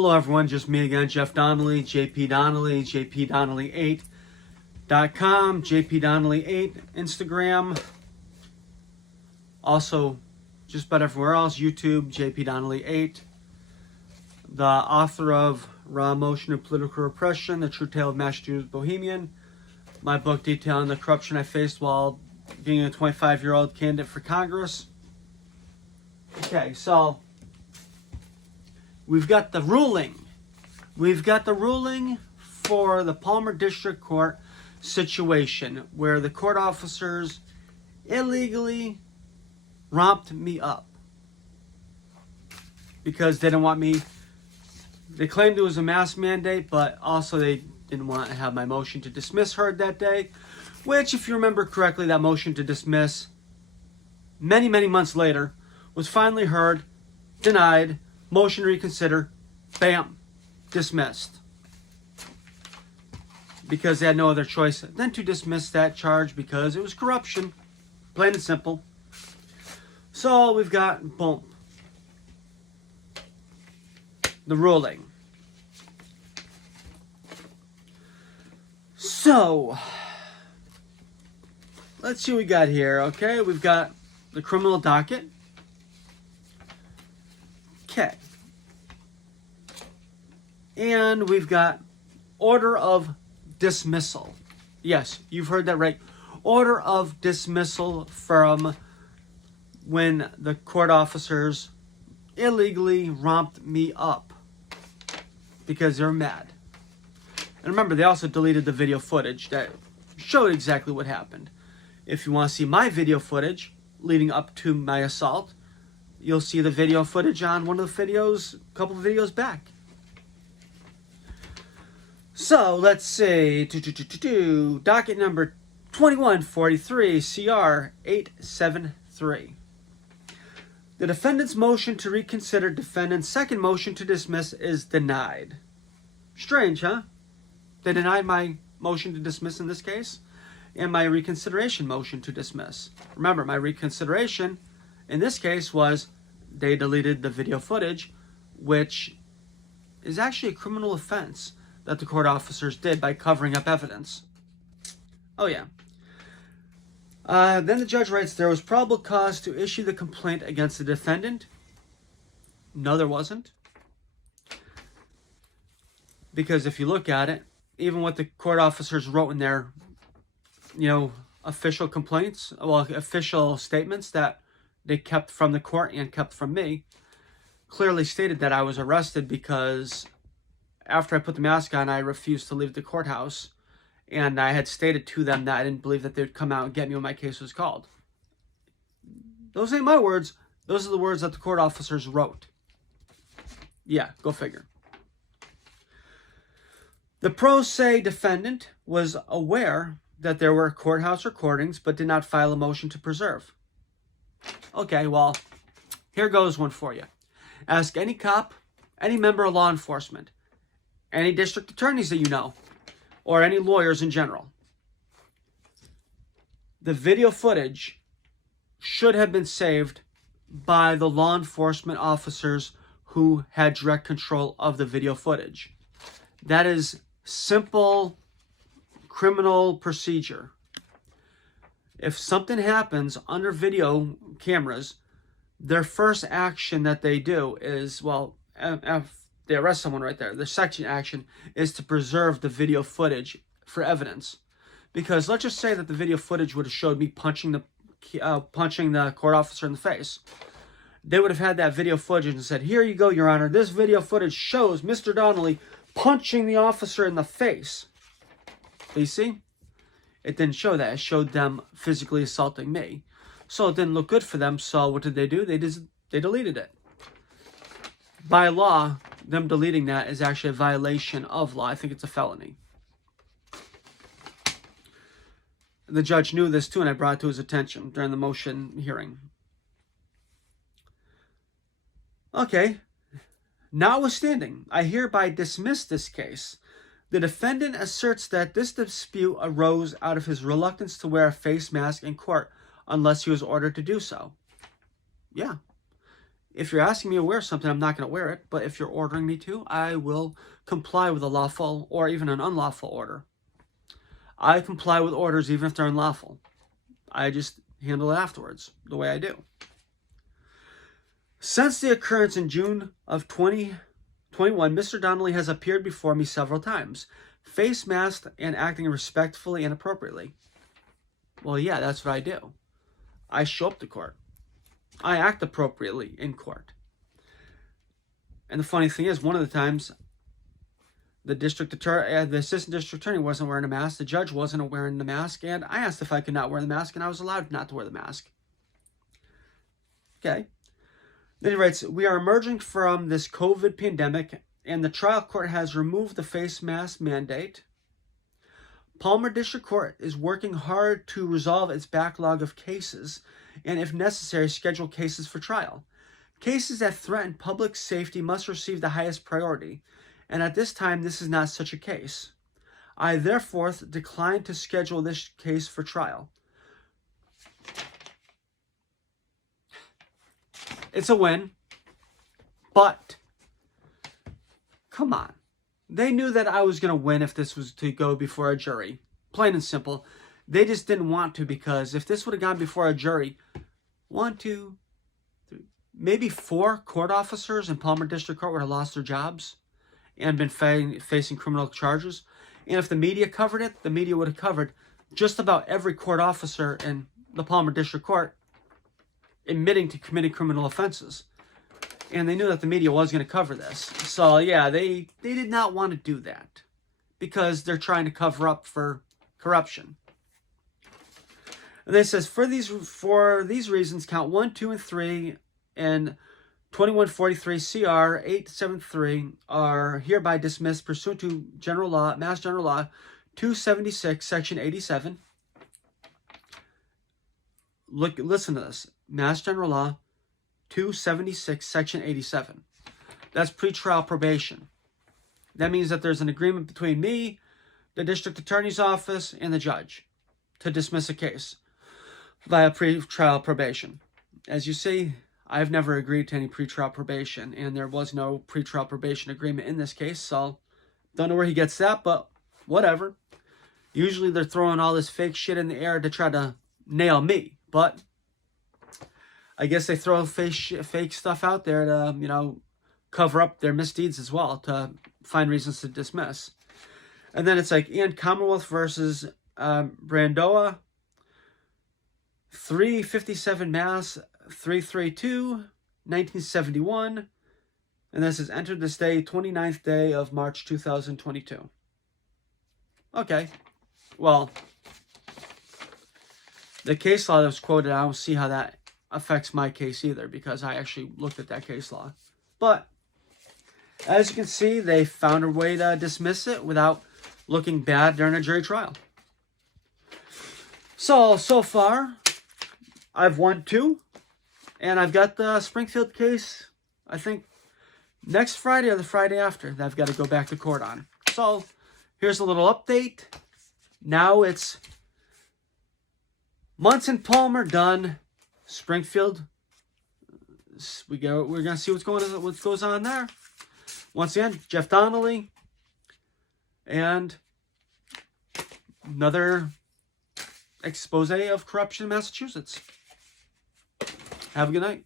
Hello everyone, just me again, Jeff Donnelly, JP Donnelly, jpdonnelly8.com, jpdonnelly8, Instagram. Also, just about everywhere else, YouTube, jpdonnelly8. The author of Raw Emotion and Political Repression, The True Tale of Massachusetts Bohemian. My book detailing the corruption I faced while being a 25-year-old candidate for Congress. Okay, so we've got the ruling. We've got the ruling for the Palmer District Court situation where the court officers illegally romped me up because they didn't want me. They claimed it was a mask mandate, but also they didn't want to have my motion to dismiss heard that day, which, if you remember correctly, that motion to dismiss many, many months later was finally heard, denied, motion to reconsider, bam, dismissed. Because they had no other choice than to dismiss that charge because it was corruption, plain and simple. So we've got, boom, the ruling. So, let's see what we got here, okay? We've got the criminal docket. Okay. And we've got order of dismissal. Yes, you've heard that right. Order of dismissal from when the court officers illegally romped me up because they're mad. And remember, they also deleted the video footage that showed exactly what happened. If you want to see my video footage leading up to my assault, you'll see the video footage on one of the videos, a couple of videos back. So, let's see. Docket number 2143, CR 873. The defendant's motion to reconsider defendant's second motion to dismiss is denied. Strange, huh? They denied my motion to dismiss in this case and my reconsideration motion to dismiss. Remember, my reconsideration in this case was they deleted the video footage, which is actually a criminal offense that the court officers did by covering up evidence. Oh, yeah. Then the judge writes, there was probable cause to issue the complaint against the defendant. No, there wasn't. Because if you look at it, even what the court officers wrote in their, official complaints, official statements that they kept from the court and kept from me, clearly stated that I was arrested because after I put the mask on, I refused to leave the courthouse. And I had stated to them that I didn't believe that they'd come out and get me when my case was called. Those ain't my words. Those are the words that the court officers wrote. Yeah, go figure. The pro se defendant was aware that there were courthouse recordings, but did not file a motion to preserve. Okay, well, here goes one for you. Ask any cop, any member of law enforcement, any district attorneys that you know, or any lawyers in general. The video footage should have been saved by the law enforcement officers who had direct control of the video footage. That is simple criminal procedure. If something happens under video cameras, their first action that they do is, if they arrest someone right there, their second action is to preserve the video footage for evidence. Because let's just say that the video footage would have showed me punching the court officer in the face. They would have had that video footage and said, here you go, Your Honor. This video footage shows Mr. Donnelly punching the officer in the face. But you see, it didn't show that. It showed them physically assaulting me. So it didn't look good for them. So what did they do? They deleted it. By law, them deleting that is actually a violation of law. I think it's a felony. The judge knew this too, and I brought it to his attention during the motion hearing. Okay. Notwithstanding, I hereby dismiss this case. The defendant asserts that this dispute arose out of his reluctance to wear a face mask in court unless he was ordered to do so. Yeah. if you're asking me to wear something, I'm not going to wear it. But if you're ordering me to, I will comply with a lawful or even an unlawful order. I comply with orders even if they're unlawful. I just handle it afterwards, the way I do. Since the occurrence in June of 2021, Mr. Donnelly has appeared before me several times, face masked and acting respectfully and appropriately. Well, yeah, that's what I do. I show up to court. I act appropriately in court. And the funny thing is, one of the times, the assistant district attorney wasn't wearing a mask, the judge wasn't wearing the mask, and I asked if I could not wear the mask, and I was allowed not to wear the mask. Okay. Then he writes, we are emerging from this COVID pandemic, and the trial court has removed the face mask mandate. Palmer District Court is working hard to resolve its backlog of cases, and if necessary, schedule cases for trial. Cases that threaten public safety must receive the highest priority, and at this time, this is not such a case. I therefore decline to schedule this case for trial. It's a win, but come on. They knew that I was going to win if this was to go before a jury. Plain and simple. They just didn't want to, because if this would have gone before a jury, 1, 2, 3, maybe 4 court officers in Palmer District Court would have lost their jobs and been facing criminal charges. And if the media covered it, the media would have covered just about every court officer in the Palmer District Court admitting to committing criminal offenses. And they knew that the media was going to cover this. So, yeah, they did not want to do that because they're trying to cover up for corruption. And then it says, for these reasons, count 1, 2, and 3 and 2143 CR 873 are hereby dismissed pursuant to Mass General Law 276, Section 87. Listen to this. Mass General Law 276, Section 87. That's pretrial probation. That means that there's an agreement between me, the district attorney's office, and the judge to dismiss a case via pretrial probation. As you see, I've never agreed to any pretrial probation, and there was no pretrial probation agreement in this case, so don't know where he gets that, but whatever. Usually they're throwing all this fake shit in the air to try to nail me, but I guess they throw fake stuff out there to, cover up their misdeeds as well, to find reasons to dismiss. And then it's like, and Commonwealth versus Brandoa, 357 Mass 332, 1971. And this is entered this day, 29th day of March 2022. Okay. Well, the case law that was quoted, I don't see how that affects my case either, because I actually looked at that case law. But as you can see, they found a way to dismiss it without looking bad during a jury trial. So far, I've won 2, and I've got the Springfield case, I think, next Friday or the Friday after that I've got to go back to court on. So here's a little update. Now it's Munson Palmer done. Springfield, we're gonna see what goes on there. Once again, Jeff Donnelly, and another expose of corruption in Massachusetts. Have a good night.